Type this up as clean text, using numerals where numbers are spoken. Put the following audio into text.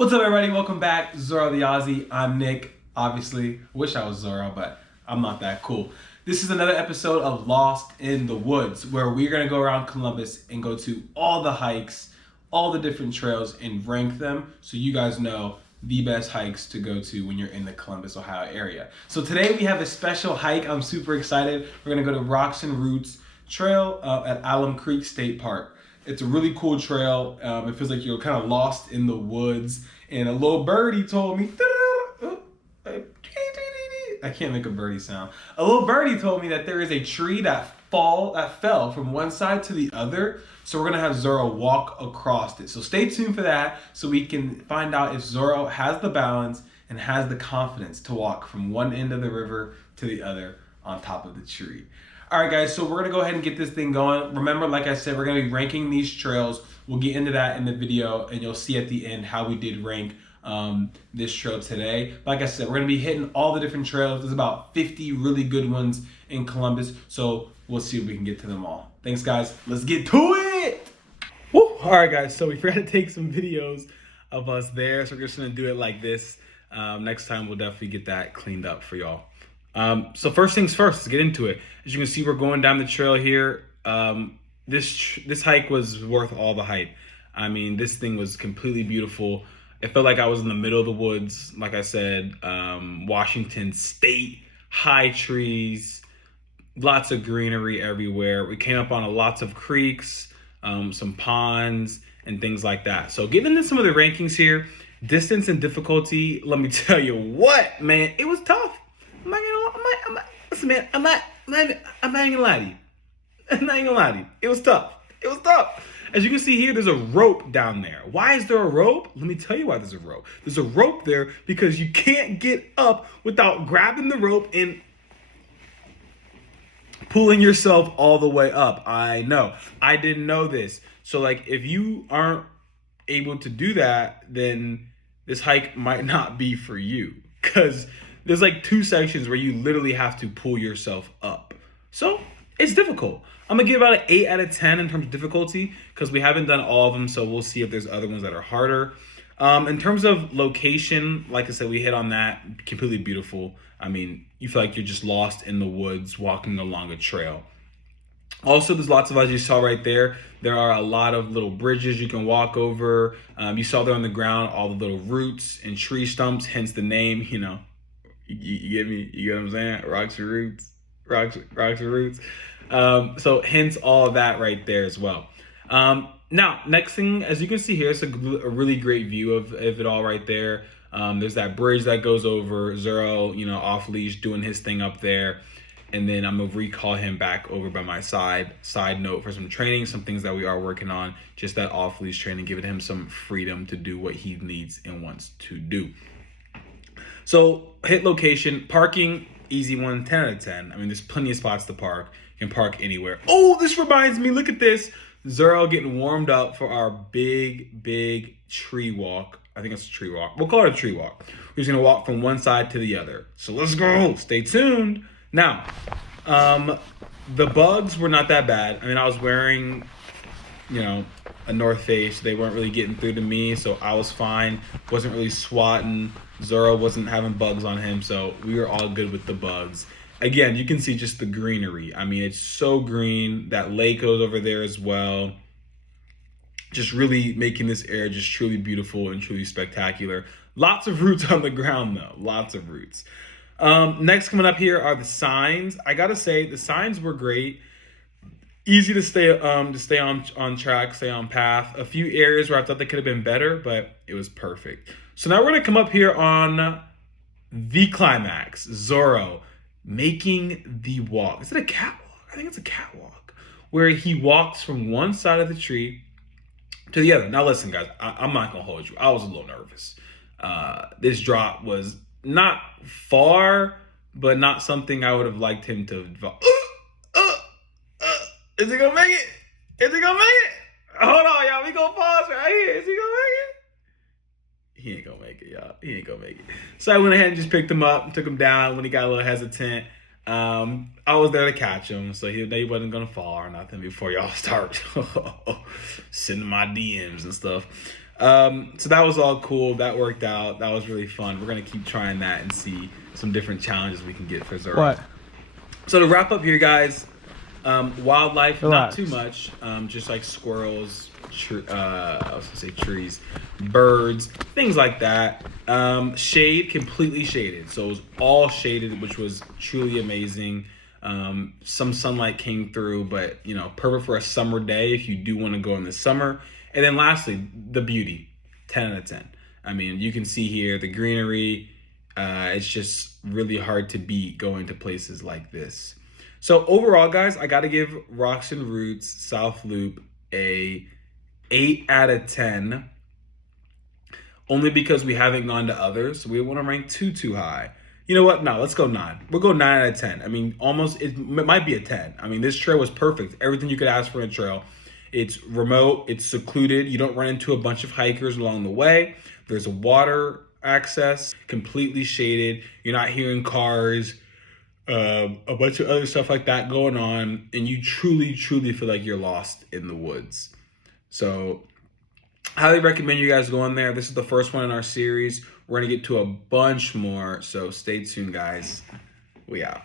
What's up, everybody? Welcome back. Zoro the Aussie. I'm Nick. Obviously, wish I was Zoro, but I'm not that cool. This is another episode of Lost in the Woods, where we're going to go around Columbus and go to all the hikes, all the different trails, and rank them so you guys know the best hikes to go to when you're in the Columbus, Ohio area. So today we have a special hike. I'm super excited. We're going to go to Rocks and Roots Trail at Alum Creek State Park. It's a really cool trail. It feels like you're kind of lost in the woods. And a little birdie told me, I can't make a birdie sound. A little birdie told me that there is a tree that fell from one side to the other. So we're gonna have Zoro walk across it. So stay tuned for that so we can find out if Zoro has the balance and has the confidence to walk from one end of the river to the other on top of the tree. All right, guys, so we're going to go ahead and get this thing going. Remember, like I said, we're going to be ranking these trails. We'll get into that in the video, and you'll see at the end how we did rank this trail today. Like I said, we're going to be hitting all the different trails. There's about 50 really good ones in Columbus, so we'll see if we can get to them all. Thanks, guys. Let's get to it! Woo. All right, guys, so we forgot to take some videos of us there, so we're just going to do it like this. Next time, we'll definitely get that cleaned up for y'all. So first things first, let's get into it. As you can see, we're going down the trail here. This hike was worth all the hype. I mean, this thing was completely beautiful. It felt like I was in the middle of the woods. Like I said, Washington State, high trees, lots of greenery everywhere. We came up on lots of creeks, some ponds and things like that. So getting into some of the rankings here, distance and difficulty, let me tell you what, man, it was tough. I'm not even gonna lie to you. I'm not even gonna lie to you. It was tough. It was tough. As you can see here, there's a rope down there. Why is there a rope? Let me tell you why there's a rope. There's a rope there because you can't get up without grabbing the rope and pulling yourself all the way up. I know. I didn't know this. So, like, if you aren't able to do that, then this hike might not be for you. Because there's like two sections where you literally have to pull yourself up. So it's difficult. I'm gonna give about an 8 out of 10 in terms of difficulty because we haven't done all of them. So we'll see if there's other ones that are harder. In terms of location, like I said, we hit on that. Completely beautiful. I mean, you feel like you're just lost in the woods walking along a trail. Also, there's lots of, as you saw right there, there are a lot of little bridges you can walk over. You saw there on the ground, all the little roots and tree stumps, hence the name, you know. You get me? You get what I'm saying? Rocks and roots. Rocks and roots. So hence all of that right there as well. Now, next thing, as you can see here, it's a really great view of it all right there. There's that bridge that goes over. Zoro, you know, off leash doing his thing up there. And then I'm going to recall him back over by my side. Side note for some training, some things that we are working on. Just that off leash training, giving him some freedom to do what he needs and wants to do. So hit location, parking, easy one, 10 out of 10. I mean, there's plenty of spots to park. You can park anywhere. Oh, this reminds me, look at this. Zoro getting warmed up for our big tree walk. I think it's a tree walk. We'll call it a tree walk. We're just gonna walk from one side to the other. So let's go, stay tuned. Now, the bugs were not that bad. I mean, I was wearing, you know, a North Face. They weren't really getting through to me, so I was fine. Wasn't really swatting. Zoro wasn't having bugs on him, so we were all good with the bugs. Again, you can see just the greenery. I mean, it's so green. That lake goes over there as well. Just really making this area just truly beautiful and truly spectacular. Lots of roots on the ground, though. Lots of roots. Next coming up here are the signs. I gotta say, the signs were great. Easy to stay on track, stay on path. A few areas where I thought they could have been better, but it was perfect. So now we're gonna come up here on the climax, Zoro making the walk. Is it a catwalk? I think it's a catwalk where he walks from one side of the tree to the other. Now listen, guys, I'm not gonna hold you. I was a little nervous. This drop was not far, but not something I would have liked him to. Is he gonna make it? Is he gonna make it? Hold on, y'all. We gonna pause right here. Is he gonna make it? He ain't gonna make it, y'all. He ain't gonna make it. So I went ahead and just picked him up and took him down when he got a little hesitant. I was there to catch him, so he wasn't gonna fall or nothing before y'all start sending my DMs and stuff. So that was all cool. That worked out. That was really fun. We're gonna keep trying that and see some different challenges we can get for Zoro. What? So to wrap up here, guys, wildlife, Relax. not too much. Just like squirrels, I was gonna say trees, birds, things like that. Shade, completely shaded. So it was all shaded, which was truly amazing. Some sunlight came through, but you know, perfect for a summer day if you do want to go in the summer. And then lastly, the beauty, 10 out of 10. I mean, you can see here the greenery. It's just really hard to beat going to places like this. So overall, guys, I got to give Rocks and Roots South Loop a 8 out of 10, only because we haven't gone to others. So we want to rank too high. You know what? No, let's go 9. We'll go 9 out of 10. I mean, almost, it might be a 10. I mean, this trail was perfect. Everything you could ask for in a trail. It's remote, it's secluded. You don't run into a bunch of hikers along the way. There's a water access, completely shaded. You're not hearing cars, a bunch of other stuff like that going on. And you truly feel like you're lost in the woods. So highly recommend you guys go in there. This is the first one in our series. We're going to get to a bunch more. So stay tuned, guys. We out.